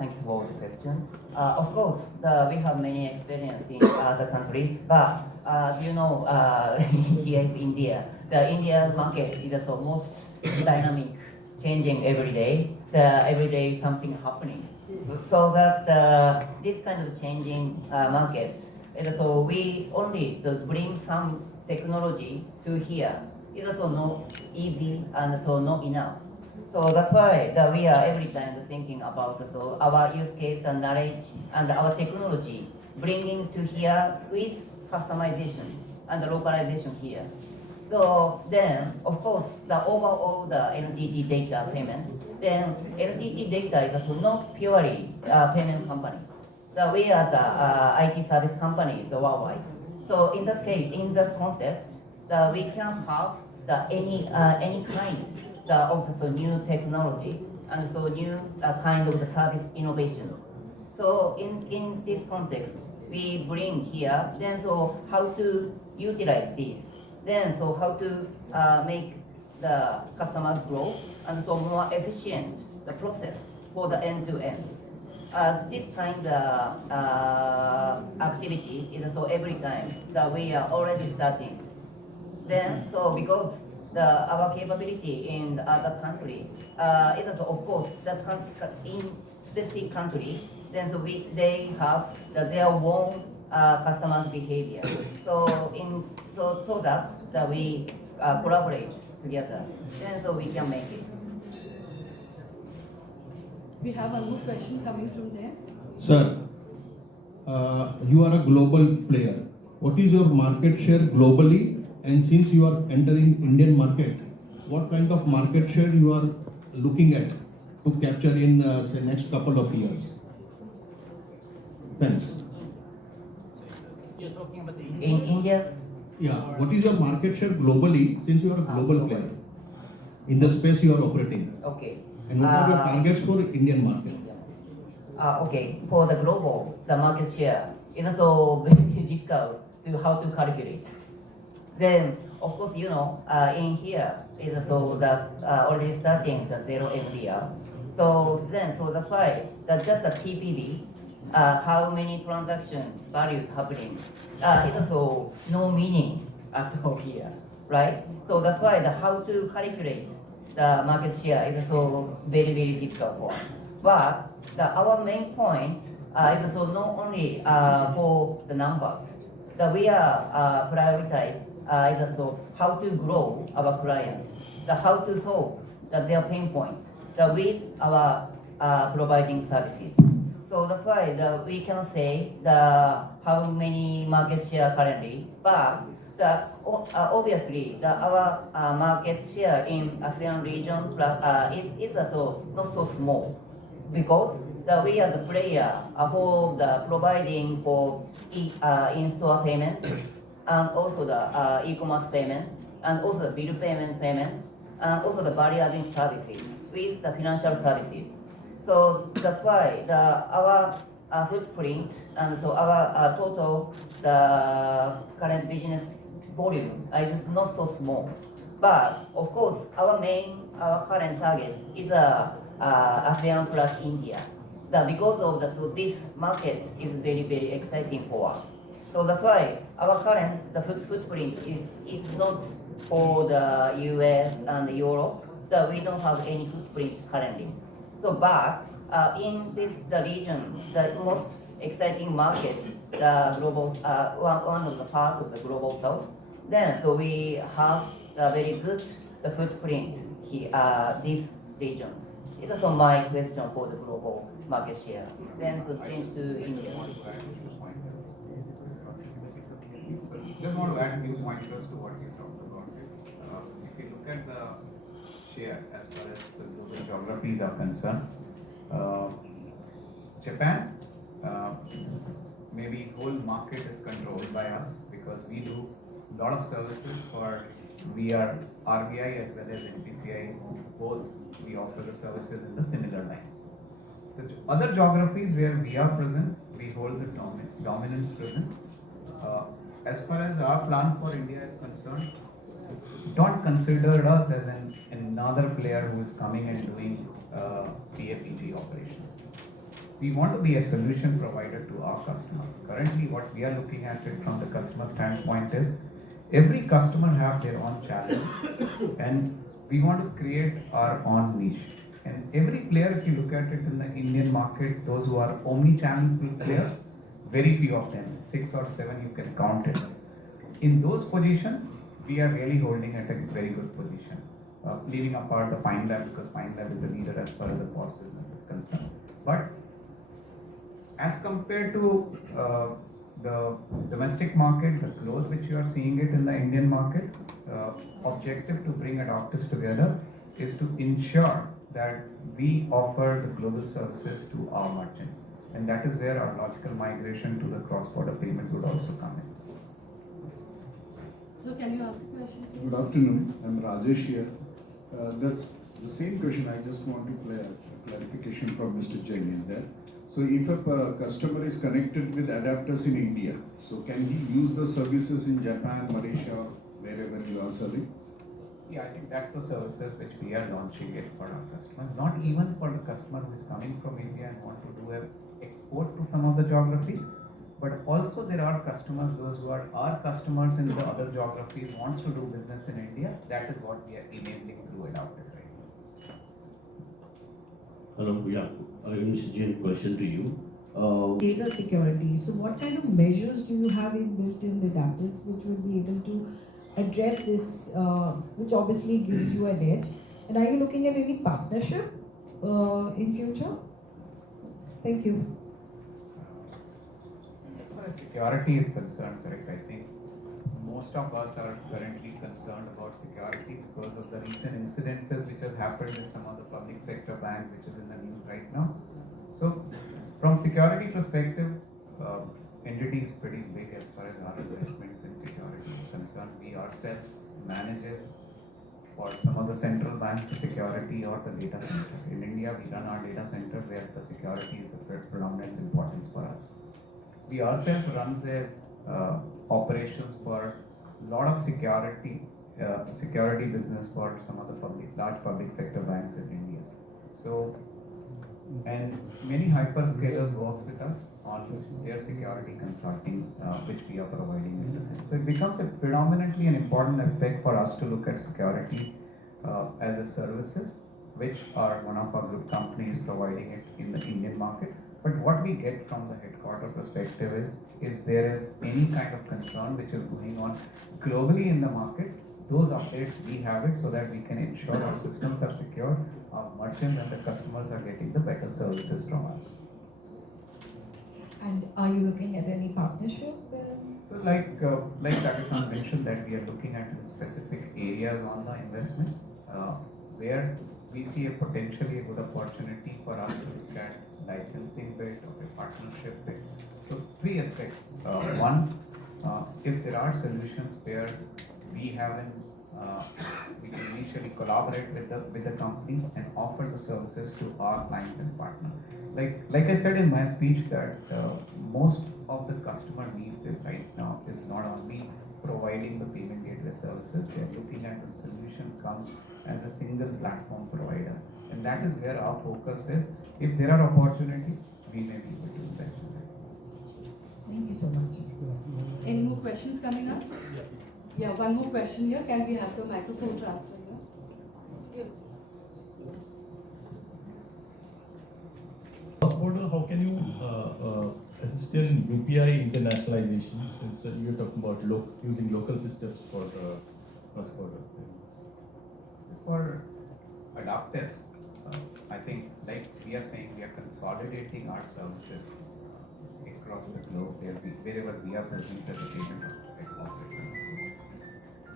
thanks for the question. Of course, we have many experience in other countries, but here in India, the India market is the most dynamic, changing every day. Every day something happening. So that this kind of changing market, and so we only to bring some technology to here. It's also not easy and so not enough. So that's why we are every time thinking about our use case and knowledge and our technology, bringing to here with customization and localization here. So then, of course, the overall the NTT data payment, then NTT data is also not purely payment company. So we are the IT service company, the worldwide. So in that case, in that context, we can have any kind of the new technology and so new kind of the service innovation. So in this context, we bring here, then so how to utilize this, then so how to make the customer grow and so more efficient the process for the end-to-end. This kind of activity is so every time that we are already starting. Then so because our capability in the other country is also, of course, that in specific country, then so they have their own customer behavior. So that we collaborate together, then so we can make it. We have one more question coming from there. Sir, you are a global player. What is your market share globally? And since you are entering Indian market, what kind of market share you are looking at to capture in say next couple of years? Thanks. You're talking about in India's. Yeah. What is your market share globally since you are a global player in the space you are operating? Okay. And what are your targets for Indian market? Okay. For the global, the market share is also very difficult to how to calculate. Then, of course, in here is also already starting the zero MDR. So that's why that's just a TPV, how many transaction values happening, it's also no meaning at all here, right? So that's why how to calculate the market share is also very, very difficult for us. But our main point is also not only for the numbers, that we are prioritize is also how to grow our clients, how to solve their pain point with our providing services. So that's why we can say how many market share currently, but obviously our market share in ASEAN region is also not so small, because we are the player for the providing for in-store payment, and also the e-commerce payment, and also the bill payment, and also the value-adding services with the financial services. So that's why our footprint and so our total current business volume is not so small. But of course, our current target is ASEAN plus India. Because of that, so this market is very, very exciting for us. So that's why our current footprint is not for the US and Europe. We don't have any footprint currently. So, but in the region, the most exciting market, the global one of the part of the global south. Then, so we have a very good footprint here, these regions. It's also my question for the global market share. Then to change to India. Just want to add new pointers to what you talked about. If you look at the share as far as the global geographies are concerned, Japan, maybe whole market is controlled by us because we do a lot of services for RBI as well as NPCI. Both we offer the services in the similar lines. The other geographies where we are present, we hold the dominant presence. As far as our plan for India is concerned, don't consider us as another player who is coming and doing PAPG operations. we want to be a solution provider to our customers. Currently, what we are looking at it from the customer standpoint is every customer have their own challenge, and we want to create our own niche. And every player, if you look at it in the Indian market, those who are omni-channel players, very few of them, 6 or 7 you can count it. In those positions, we are really holding at a very good position. Leaving apart the Pine Lab, because Pine Lab is a leader as far as the POS business is concerned. But as compared to the domestic market, the growth which you are seeing it in the Indian market, objective to bring ADAPTIS together is to ensure that we offer the global services to our merchants. And that is where our logical migration to the cross-border payments would also come in. So can you ask a question, please? Good afternoon, I'm Rajesh here. This the same question. I just want to play a clarification from Mr. Jain is there. So if a customer is connected with ADAPTIS in India, so can he use the services in Japan, Malaysia, or wherever you are serving? Yeah, I think that's the services which we are launching it for our customers. Not even for the customer who is coming from India and want to do an export to some of the geographies, but also there are customers, those who are our customers in the other geographies wants to do business in India. That is what we are enabling through ADAPTIS right now. Hello, yeah. Mr. Jain, question to you. Data security. So, what kind of measures do you have built in ADAPTIS which will be able to address this, which obviously gives you an edge? And are you looking at any partnership in future? Thank you. As far as security is concerned, correct, I think most of us are currently concerned about security because of the recent incidences which has happened in some of the public sector banks, which is in the news right now. So, from security perspective, NTT is pretty big as far as our investments in security is concerned. We ourselves manages for some of the central banks the security or the data center. In India, we run our data center where the security is the predominant importance for us. We ourselves runs a operations for a lot of security business for some of the large public sector banks in India. So, and many hyperscalers works with us on their security consulting, which we are providing in the thing. So it becomes a predominantly an important aspect for us to look at security as a services, which are one of our group companies providing it in the Indian market. But what we get from the headquarter perspective is, if there is any kind of concern which is going on globally in the market, those updates we have it so that we can ensure our systems are secure, our merchants and the customers are getting the better services from us. And are you looking at any partnership? So like Taki-san mentioned that we are looking at specific areas on the investments where we see a potentially a good opportunity for us to look at licensing bit or a partnership bit. So 3 aspects. One, if there are solutions where we haven't, we can initially collaborate with the company and offer the services to our clients and partners. Like I said in my speech that most of the customer needs it right now is not only providing the payment gateway services, they are looking at the solution comes as a single platform provider. And that is where our focus is. If there are opportunities, we may be able to invest in that. Thank you so much. Any more questions coming up? Yeah, one more question here. Can we have the microphone transfer here? Cross-border, how can you assist in UPI internationalization since you're talking about using local systems for cross-border? For ADAPTIS, I think like we are saying, we are consolidating our services across the globe wherever we are present as a payment operator.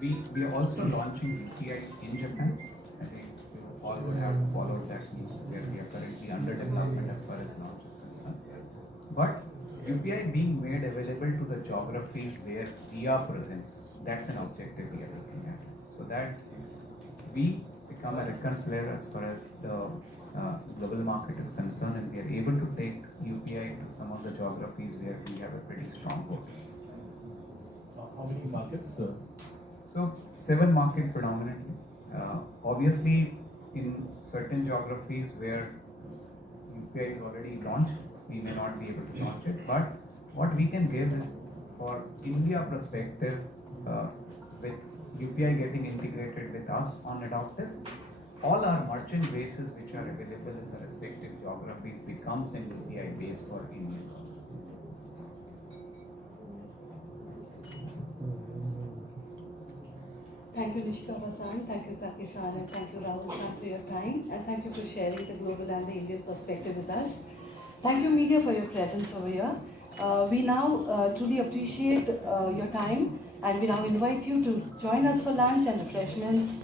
We are also launching UPI in Japan. I think you all would have followed that news where we are currently under development as far as launch is concerned. But UPI being made available to the geographies where we are present, that's an objective we are looking at. So that we become a recurrent player as far as the global market is concerned, and we are able to take UPI to some of the geographies where we have a pretty strong hold. How many markets? So 7 markets predominantly. Obviously, in certain geographies where UPI is already launched, we may not be able to launch it. But what we can give is, for India perspective, with UPI getting integrated with us on ADAPTIS, all our merchant bases which are available in the respective geographies becomes an UPI base for India. Thank you, Nishikawa-san, thank you, Kaki-san, and thank you, Rahul-san, for your time, and thank you for sharing the global and the Indian perspective with us. Thank you, media, for your presence over here. We now truly appreciate your time, and we now invite you to join us for lunch and refreshments